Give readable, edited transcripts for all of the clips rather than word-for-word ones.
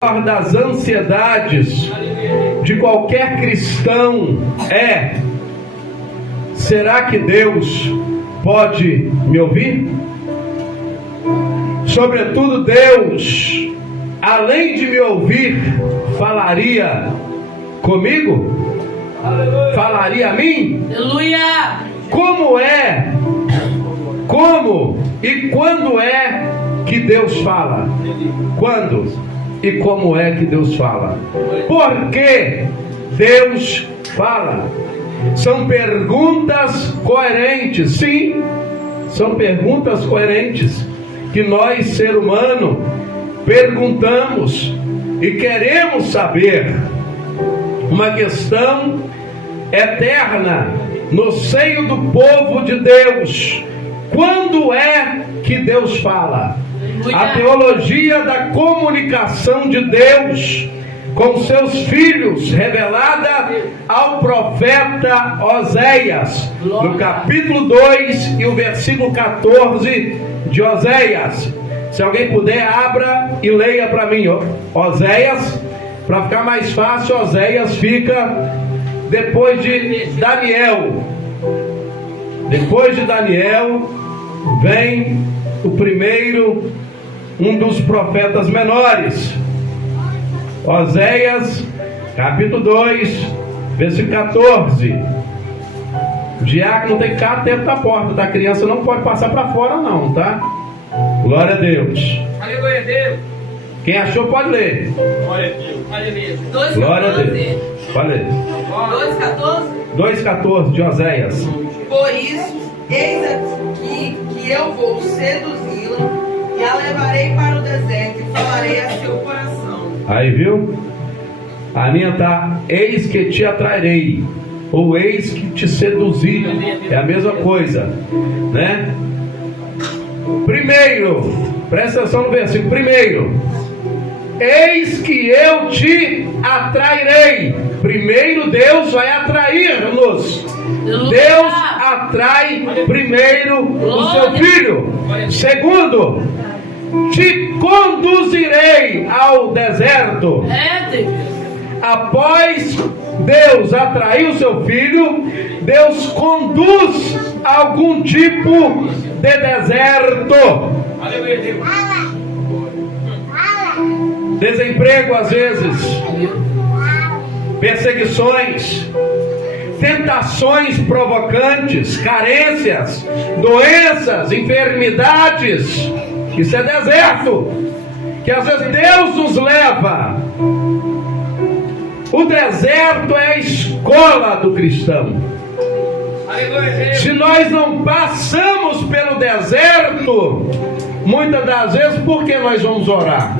das ansiedades de qualquer cristão é: será que Deus pode me ouvir? Sobretudo, Deus, além de me ouvir, falaria comigo? Falaria a mim? Aleluia! Como e quando é que Deus fala? Quando e como é que Deus fala? Por que Deus fala? São perguntas coerentes. Sim, são perguntas coerentes que nós, ser humano, perguntamos e queremos saber. Uma questão eterna no seio do povo de Deus: quando é que Deus fala? A teologia da comunicação de Deus com seus filhos, revelada ao profeta Oséias, no capítulo 2 e o versículo 14 de Oséias. Se alguém puder, abra e leia para mim, Oséias. Para ficar mais fácil, Oséias fica depois de Daniel. Depois de Daniel vem o primeiro, um dos profetas menores. Oséias, capítulo 2, versículo 14. O diácono tem que ficar atento na porta, tá? A criança não pode passar para fora não, tá? Glória a Deus. Aleluia a Deus. Quem achou pode ler. Glória a Deus. Aleluia. Glória a Deus. Pode ler. 2,14? 2,14 de Oséias. Por isso, eis aqui que eu vou seduzi-la e a levarei para o deserto e falarei a seu coração. Aí, viu? A minha tá: eis que te atrairei, ou eis que te seduzi. É a mesma coisa, né? Primeiro, presta atenção no versículo. Primeiro, eis que eu te atrairei. Primeiro, Deus vai atrair-nos. Deus atrai primeiro o seu filho. Segundo, te conduzirei ao deserto. Após Deus atrair o seu filho, Deus conduz algum tipo de deserto. Desemprego às vezes, perseguições, tentações provocantes, carências, doenças, enfermidades. Isso é deserto que às vezes Deus nos leva. O deserto é a escola do cristão. Se nós não passamos pelo deserto, muitas das vezes, por que nós vamos orar?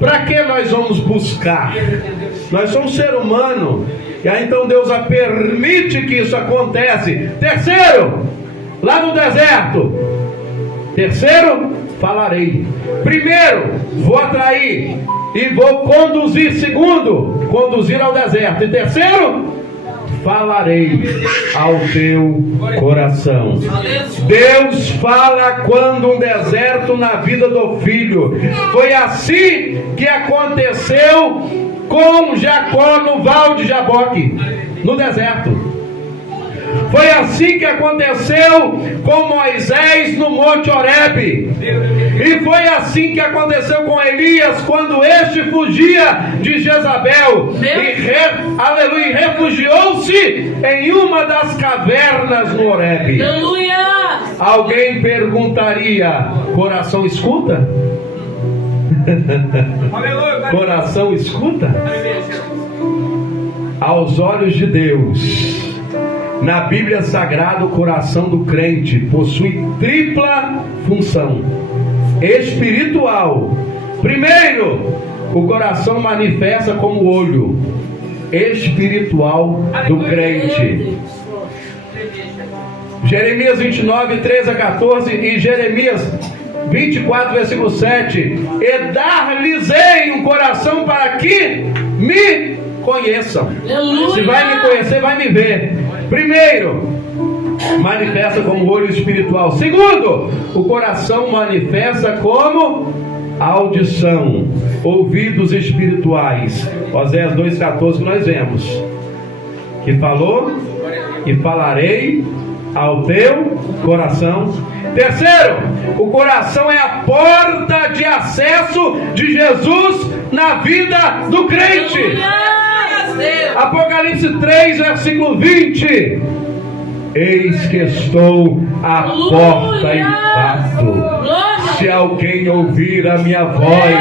Para que nós vamos buscar? Nós somos ser humano, e aí então Deus permite que isso acontece. Terceiro, lá no deserto. Terceiro, falarei. Primeiro, vou atrair e vou conduzir. Segundo, conduzir ao deserto. E terceiro, falarei ao teu coração. Deus fala quando um deserto na vida do filho. Foi assim que aconteceu com Jacó no Val de Jaboque, no deserto. Foi assim que aconteceu com Moisés no Monte Horebe. E foi assim que aconteceu com Elias quando este fugia de Jezabel. E refugiou-se em uma das cavernas no Horebe. Aleluia! Alguém perguntaria: coração escuta? Coração escuta? Aos olhos de Deus, na Bíblia Sagrada, o coração do crente possui tripla função espiritual. Primeiro, o coração manifesta como o olho espiritual do crente. Jeremias 29, 13 a 14 e Jeremias 24, versículo 7. E dar-lhes-ei um coração para que me conheçam. Se vai me conhecer, vai me ver. Primeiro, manifesta como olho espiritual. Segundo, o coração manifesta como audição, ouvidos espirituais. Oséias 2,14 que nós vemos. Que falou, e falarei ao teu coração. Terceiro, o coração é a porta de acesso de Jesus na vida do crente. Apocalipse 3, versículo 20. Eis que estou à porta e bato. Se alguém ouvir a minha voz,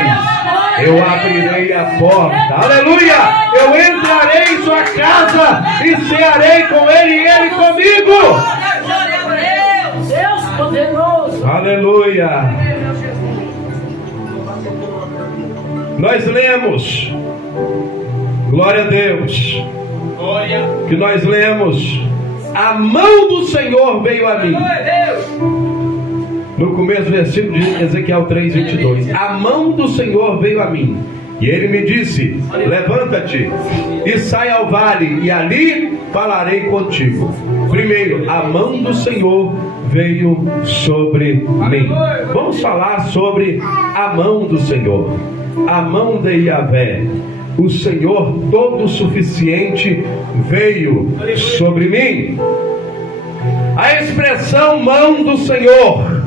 eu abrirei a porta. Aleluia! Eu entrarei em sua casa e cearei com ele e ele comigo. Deus poderoso. Aleluia! Nós lemos, glória a Deus, que nós lemos, a mão do Senhor veio a mim. No começo do versículo de Ezequiel 3:22. A mão do Senhor veio a mim, e ele me disse: levanta-te e sai ao vale, e ali falarei contigo. Primeiro, a mão do Senhor veio sobre mim. Vamos falar sobre a mão do Senhor. A mão de Yahvé, o Senhor todo suficiente, veio sobre mim. A expressão mão do Senhor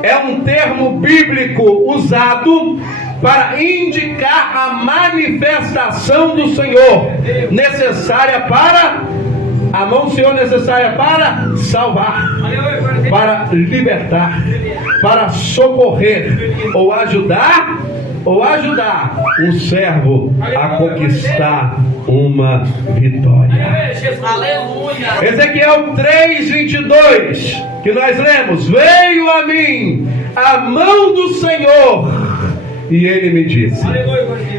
é um termo bíblico usado para indicar a manifestação do Senhor necessária para a mão do Senhor necessária para salvar, para libertar, para socorrer ou ajudar um servo a conquistar uma vitória. Aleluia. Ezequiel 3:22, que nós lemos: veio a mim a mão do Senhor e ele me disse.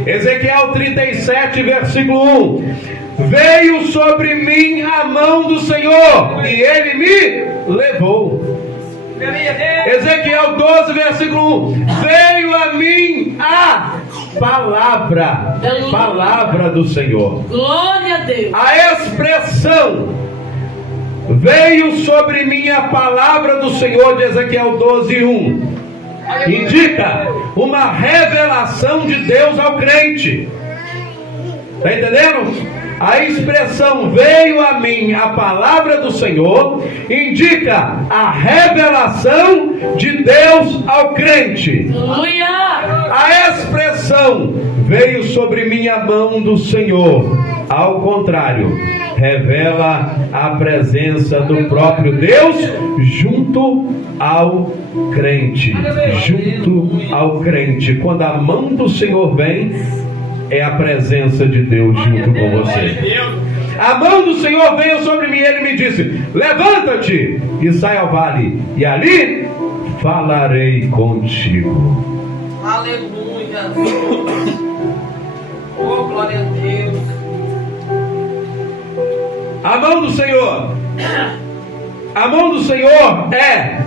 Ezequiel 37, versículo 1: veio sobre mim a mão do Senhor e ele me levou. Ezequiel 12, versículo 1: veio a mim a palavra do Senhor. Glória a Deus. A expressão veio sobre mim a palavra do Senhor de Ezequiel 12:1 indica uma revelação de Deus ao crente. Está entendendo? A expressão veio a mim a palavra do Senhor indica a revelação de Deus ao crente. Aleluia. A expressão veio sobre mim a mão do Senhor, ao contrário, revela a presença do próprio Deus junto ao crente. Junto ao crente. Quando a mão do Senhor vem, é a presença de Deus junto com você. A mão do Senhor veio sobre mim e ele me disse: levanta-te e sai ao vale, e ali falarei contigo. Aleluia. Oh, glória a Deus. A mão do Senhor. A mão do Senhor é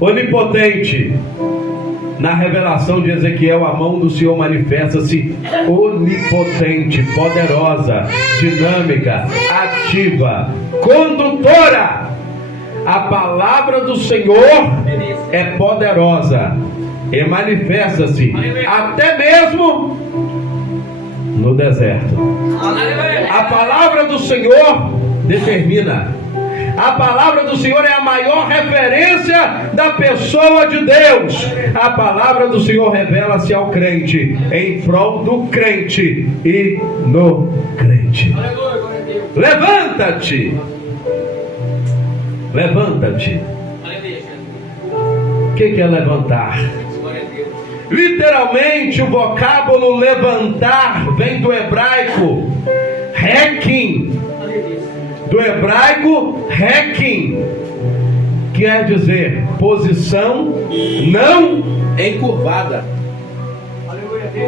onipotente. Na revelação de Ezequiel, a mão do Senhor manifesta-se onipotente, poderosa, dinâmica, ativa, condutora. A palavra do Senhor é poderosa e manifesta-se até mesmo no deserto. A palavra do Senhor determina. A palavra do Senhor é a maior referência da pessoa de Deus. A palavra do Senhor revela-se ao crente, em prol do crente e no crente. Levanta-te. Levanta-te. O que é levantar? Literalmente, o vocábulo levantar vem do hebraico requim. Do hebraico requim, quer dizer posição não encurvada,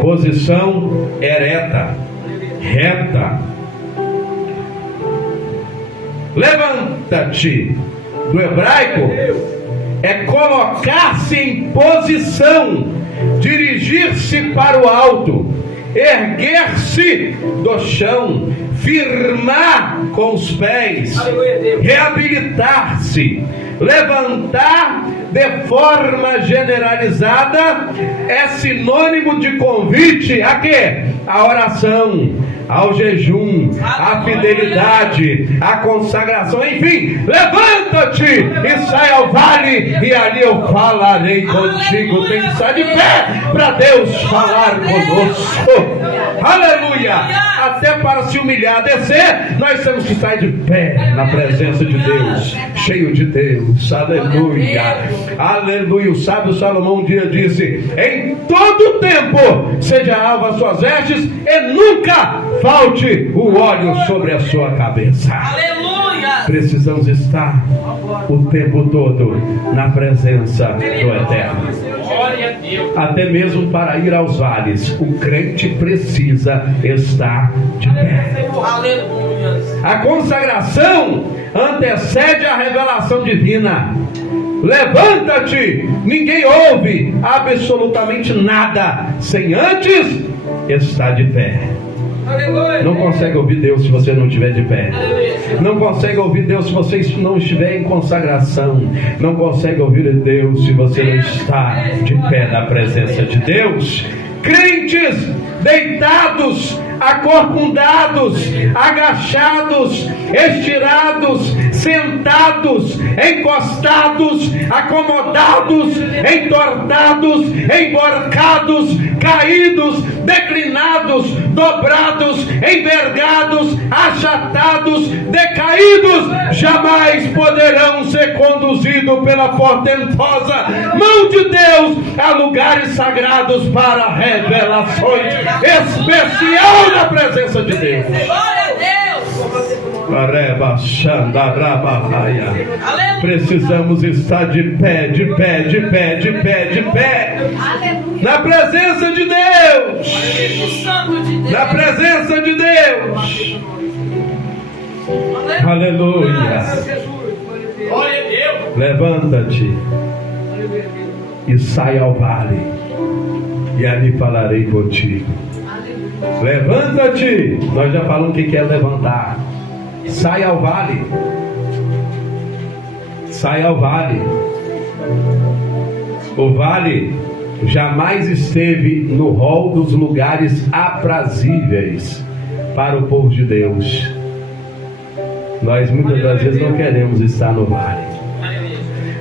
posição ereta, reta. Levanta-te, do hebraico, é colocar-se em posição, dirigir-se para o alto, erguer-se do chão, firmar com os pés, reabilitar-se, Levantar de forma generalizada é sinônimo de convite a quê? A oração, ao jejum, à fidelidade, à consagração, enfim, levanta-te e sai ao vale, e ali eu falarei contigo. Tem que estar de pé para Deus falar conosco. Aleluia! Até para se humilhar, descer, nós temos que estar de pé na presença de Deus, cheio de Deus. Aleluia! Aleluia! O sábio Salomão um dia disse: em todo tempo seja alva as suas vestes e nunca falte o óleo sobre a sua cabeça. Aleluia! Precisamos estar o tempo todo na presença do Eterno. Até mesmo para ir aos vales, o crente precisa estar de pé. Aleluia! A consagração antecede a revelação divina. Levanta-te! Ninguém ouve absolutamente nada sem antes estar de pé. Não consegue ouvir Deus se você não estiver de pé. Não consegue ouvir Deus se você não estiver em consagração. Não consegue ouvir Deus se você não está de pé na presença de Deus. Crentes deitados, acorcundados, agachados, estirados, sentados, encostados, acomodados, entortados, emborcados, caídos, declinados, dobrados, envergados, achatados, decaídos, jamais poderão ser conduzidos pela portentosa mão de Deus a lugares sagrados para revelações especial na presença de Deus. Glória a Deus. Precisamos estar de pé, de pé, de pé, de pé, de pé, na presença de Deus. Na presença de Deus. Aleluia. Levanta-te e sai ao vale, e ali falarei contigo. Levanta-te. Nós já falamos o que é levantar. Sai ao vale. Sai ao vale. O vale jamais esteve no rol dos lugares aprazíveis para o povo de Deus. Nós muitas das vezes não queremos estar no vale.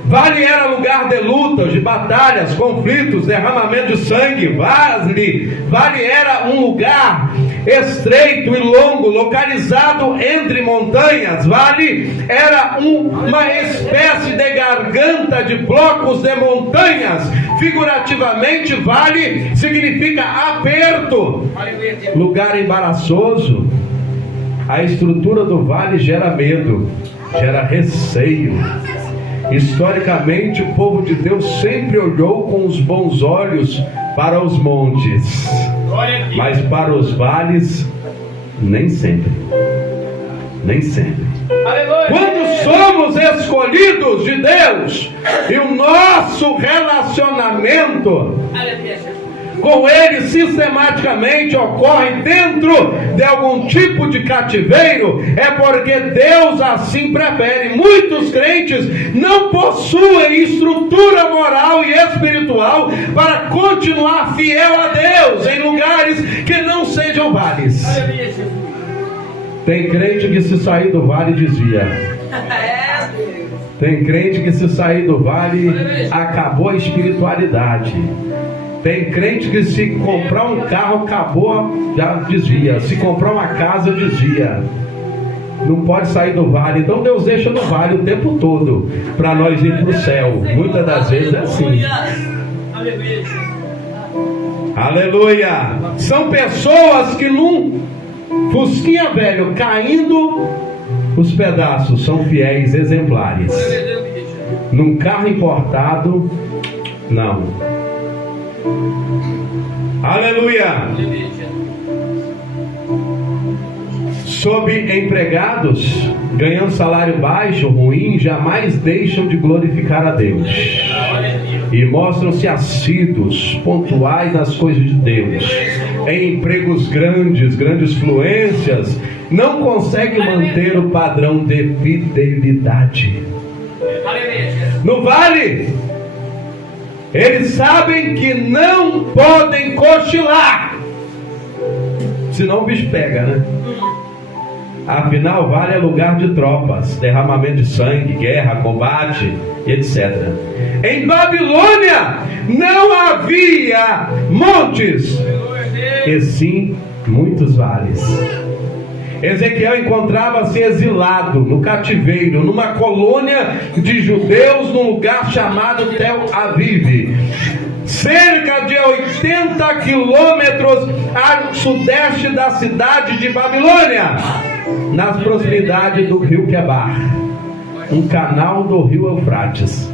Vale era lugar de lutas, de batalhas, conflitos, derramamento de sangue. Vale era um lugar estreito e longo, localizado entre montanhas. Vale era uma espécie de garganta de blocos de montanhas. Figurativamente, vale significa aperto, lugar embaraçoso. A estrutura do vale gera medo, gera receio. Historicamente, o povo de Deus sempre olhou com os bons olhos para os montes, mas para os vales, nem sempre. Nem sempre. Quando somos escolhidos de Deus e o nosso relacionamento com Ele sistematicamente ocorre dentro de algum tipo de cativeiro, é porque Deus assim prefere. Muitos crentes não possuem estrutura moral e espiritual para continuar fiel a Deus em lugares que não sejam vales. Tem crente que se sair do vale desvia. Tem crente que se sair do vale acabou a espiritualidade. Tem crente que se comprar um carro, acabou, já desvia. Se comprar uma casa, desvia. Não pode sair do vale. Então Deus deixa no vale o tempo todo, para nós ir para o céu. Muitas das vezes é assim. Aleluia. São pessoas que num fusquinha velho, caindo os pedaços, são fiéis exemplares. Num carro importado, não. Aleluia. Sob empregados, ganhando salário baixo, ruim, jamais deixam de glorificar a Deus e mostram-se assíduos, pontuais nas coisas de Deus. Em empregos grandes fluências, não conseguem manter o padrão de fidelidade. No vale, eles sabem que não podem cochilar, senão o bicho pega, né? Afinal, vale é lugar de tropas, derramamento de sangue, guerra, combate, etc. Em Babilônia não havia montes, e sim muitos vales. Ezequiel encontrava-se exilado no cativeiro, numa colônia de judeus, num lugar chamado Tel Aviv, cerca de 80 quilômetros a sudeste da cidade de Babilônia, nas proximidades do rio Quebar, um canal do rio Eufrates.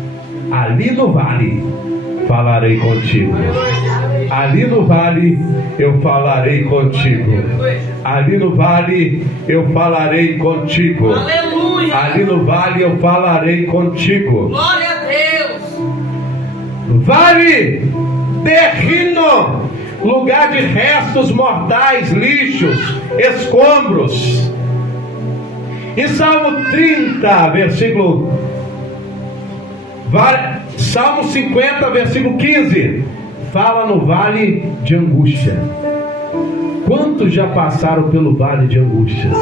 Ali no vale falarei contigo. Ali no vale eu falarei contigo. Ali no vale eu falarei contigo. Aleluia. Ali no vale eu falarei contigo. Glória a Deus. Vale de Rino, lugar de restos mortais, lixos, escombros. Em Salmo 30, versículo Salmo 50, versículo 15, fala no vale de angústia. Quantos já passaram pelo vale de angústias?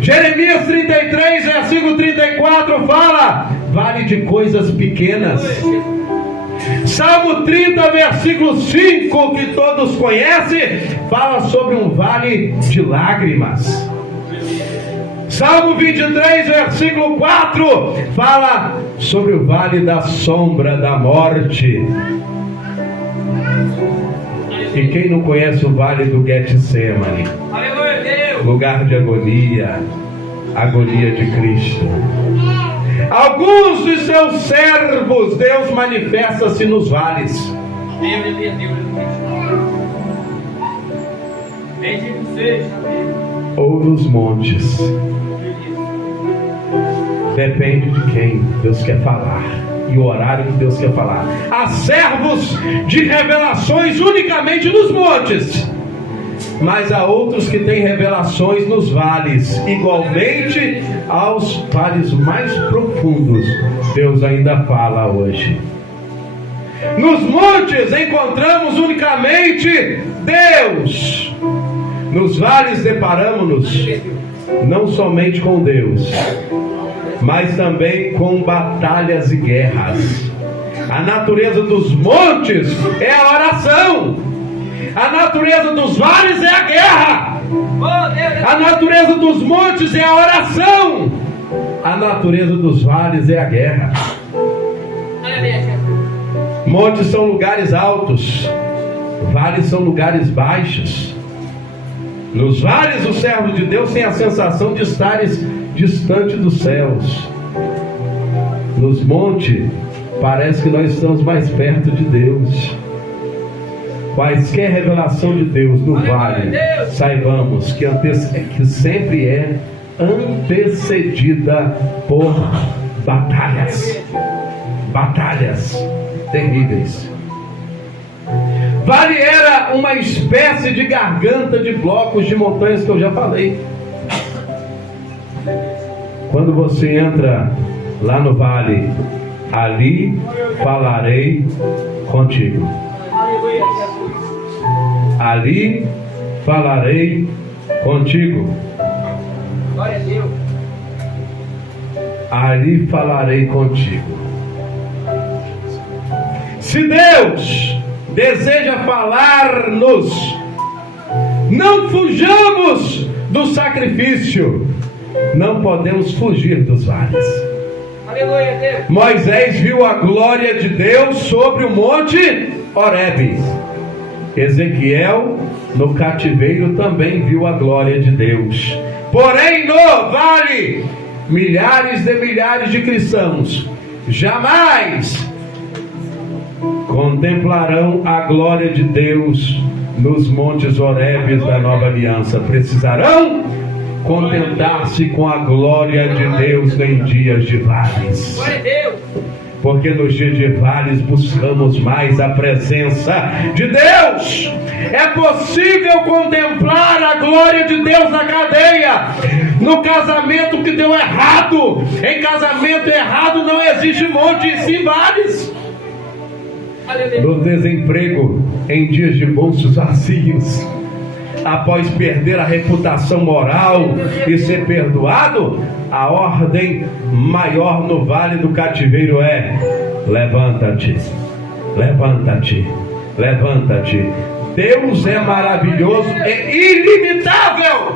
Jeremias 33, versículo 34, fala vale de coisas pequenas. Salmo 30, versículo 5, que todos conhecem, fala sobre um vale de lágrimas. Salmo 23, versículo 4, fala sobre o vale da sombra da morte. E quem não conhece o vale do Getsemane? Lugar de agonia, agonia de Cristo. Alguns dos seus servos, Deus manifesta-se nos vales. Ou nos montes. Depende de quem Deus quer falar e o horário que Deus quer falar. Há servos de revelações unicamente nos montes, mas há outros que têm revelações nos vales. Igualmente aos vales mais profundos, Deus ainda fala hoje. Nos montes encontramos unicamente Deus. Nos vales deparamos-nos não somente com Deus, mas também com batalhas e guerras. A natureza dos montes é a oração. A natureza dos vales é a guerra. A natureza dos montes é a oração. A natureza dos vales é a guerra. Montes são lugares altos, vales são lugares baixos. Nos vales, os servos de Deus têm a sensação de estares distante dos céus. Nos montes, parece que nós estamos mais perto de Deus. Quaisquer revelação de Deus no vale, saibamos que sempre é antecedida por batalhas. Batalhas terríveis. Vale era uma espécie de garganta de blocos de montanhas que eu já falei. Quando você entra lá no vale, ali falarei contigo. Ali falarei contigo. Ali falarei contigo. Se Deus deseja falar-nos, não fujamos do sacrifício. Não podemos fugir dos vales. Aleluia, Deus. Moisés viu a glória de Deus sobre o monte Horebe. Ezequiel, no cativeiro, também viu a glória de Deus. Porém, no vale, milhares de milhares de cristãos jamais contemplarão a glória de Deus nos montes Horebes da nova aliança. Precisarão contentar-se com a glória de Deus em dias de vales. porque nos dias de vales buscamos mais a presença de Deus. É possível contemplar a glória de Deus na cadeia, no casamento que deu errado. Em casamento errado não existe monte, e sim vales. No desemprego, em dias de bolsos vazios, após perder a reputação moral e ser perdoado, a ordem maior no vale do cativeiro é: levanta-te, levanta-te, levanta-te. Deus é maravilhoso e ilimitável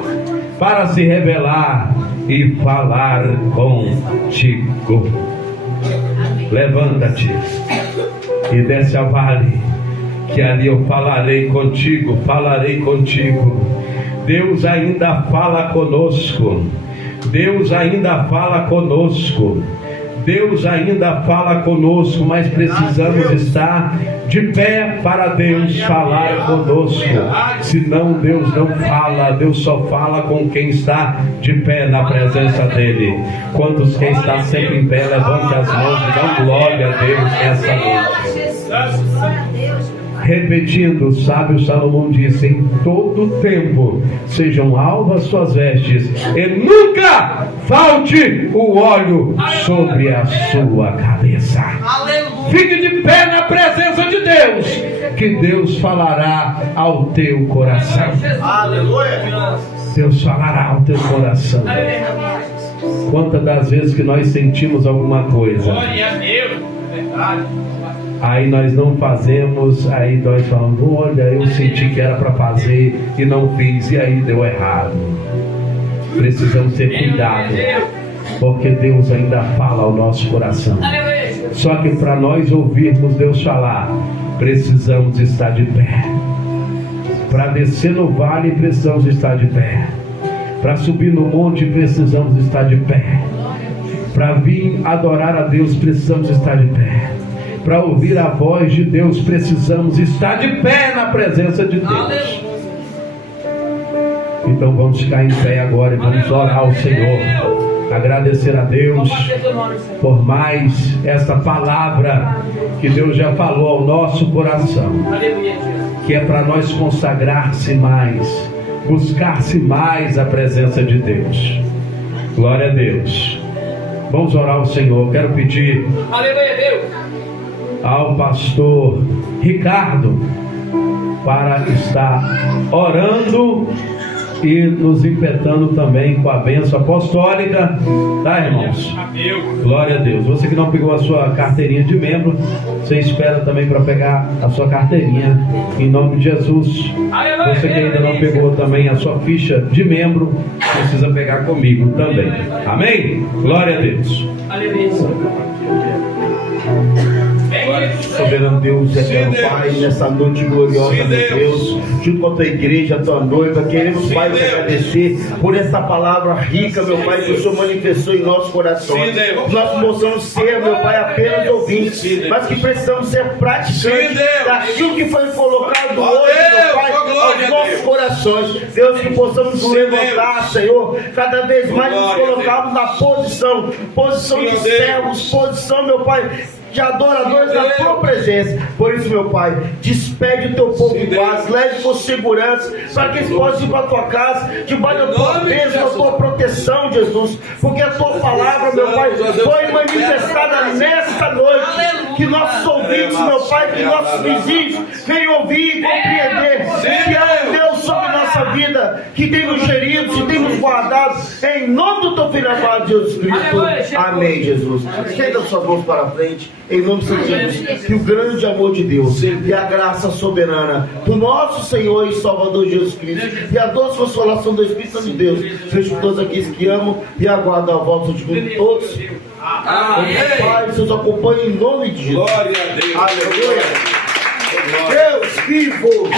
para se revelar e falar contigo. Levanta-te e desce ao vale, que ali eu falarei contigo, falarei contigo. Deus ainda fala conosco. Deus ainda fala conosco. Deus ainda fala conosco, mas precisamos estar de pé para Deus falar conosco. Senão Deus não fala. Deus só fala com quem está de pé na presença dele. Quantos quem está sempre em pé, levante as mãos e dá glória a Deus nessa noite. Repetindo, o sábio Salomão disse: em todo tempo sejam alvas suas vestes, e nunca falte o óleo sobre a sua cabeça. Fique de pé na presença de Deus, que Deus falará ao teu coração. Deus falará ao teu coração. Quantas das vezes que nós sentimos alguma coisa, aí nós não fazemos, aí nós falamos: olha, eu senti que era para fazer e não fiz, e aí deu errado. Precisamos ter cuidado, porque Deus ainda fala ao nosso coração. Só que para nós ouvirmos Deus falar, precisamos estar de pé. Para descer no vale, precisamos estar de pé. Para subir no monte, precisamos estar de pé. Para vir adorar a Deus, precisamos estar de pé. Para ouvir a voz de Deus, precisamos estar de pé na presença de Deus. Então vamos ficar em pé agora e vamos orar ao Senhor, agradecer a Deus por mais esta palavra que Deus já falou ao nosso coração, que é para nós consagrar-se mais, buscar-se mais a presença de Deus. Glória a Deus. Vamos orar ao Senhor. Quero pedir ao pastor Ricardo para estar orando e nos impetrando também com a bênção apostólica, tá, irmãos? Glória a Deus. Você que não pegou a sua carteirinha de membro, você espera também para pegar a sua carteirinha, em nome de Jesus. Você que ainda não pegou também a sua ficha de membro, precisa pegar comigo também. Amém? Glória a Deus. Soberano Deus, eterno Pai, nessa noite gloriosa, meu Deus, junto com a tua igreja, a tua noiva, queremos, Pai, te agradecer por essa palavra rica, meu Pai, que o Senhor manifestou em nossos corações. Nós possamos ser, meu Pai, apenas ouvintes, mas que precisamos ser praticantes daquilo que foi colocado hoje, meu Pai, aos nossos corações. Deus, que possamos nos levantar, Senhor, cada vez mais nos colocarmos na posição de servos, posição, meu Pai, de adoradores da tua presença. Por isso, meu Pai, despede o teu povo em paz, leve com segurança, para que eles possam ir para a tua casa, debaixo da tua bênção, da tua proteção, Jesus, porque a tua palavra, meu Pai, foi manifestada nesta noite. Que nossos ouvintes, meu Pai, que nossos vizinhos venham ouvir e compreender que há um Deus sobre nossa vida, que tem nos gerido, que tem nos guardado, em nome do teu filho amado Jesus Cristo. Amém, Jesus. Estenda suas mãos para a frente, em nome de Jesus, que o grande amor de Deus e a graça soberana do nosso Senhor e Salvador Jesus Cristo e a doce consolação do Espírito Santo de Deus seja com todos aqueles que amam e aguardam a volta de todos. Amém. Pai, seus acompanhem em nome de Jesus. Glória a Deus. Aleluia. Deus vivo.